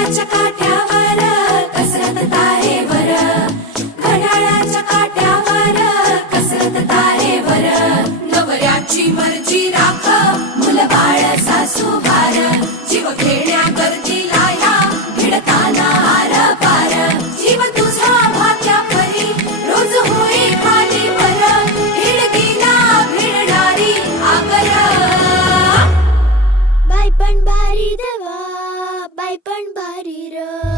घड्याळाच्या काठ्यावर कसरत तारेवर, घड्याळाच्या काठ्यावर कसरत तारेवर. नवऱ्याची मर्जी राख मुलं बाळ सासू भार, जीव खेळण्या गर्दीला या भिडताना आर पार. जीव तुझा भात्या परी रोज होई खाली वर, भिडकीला भिडणारी आकर. बाई पण भारी देवा, बाई पण भारी र.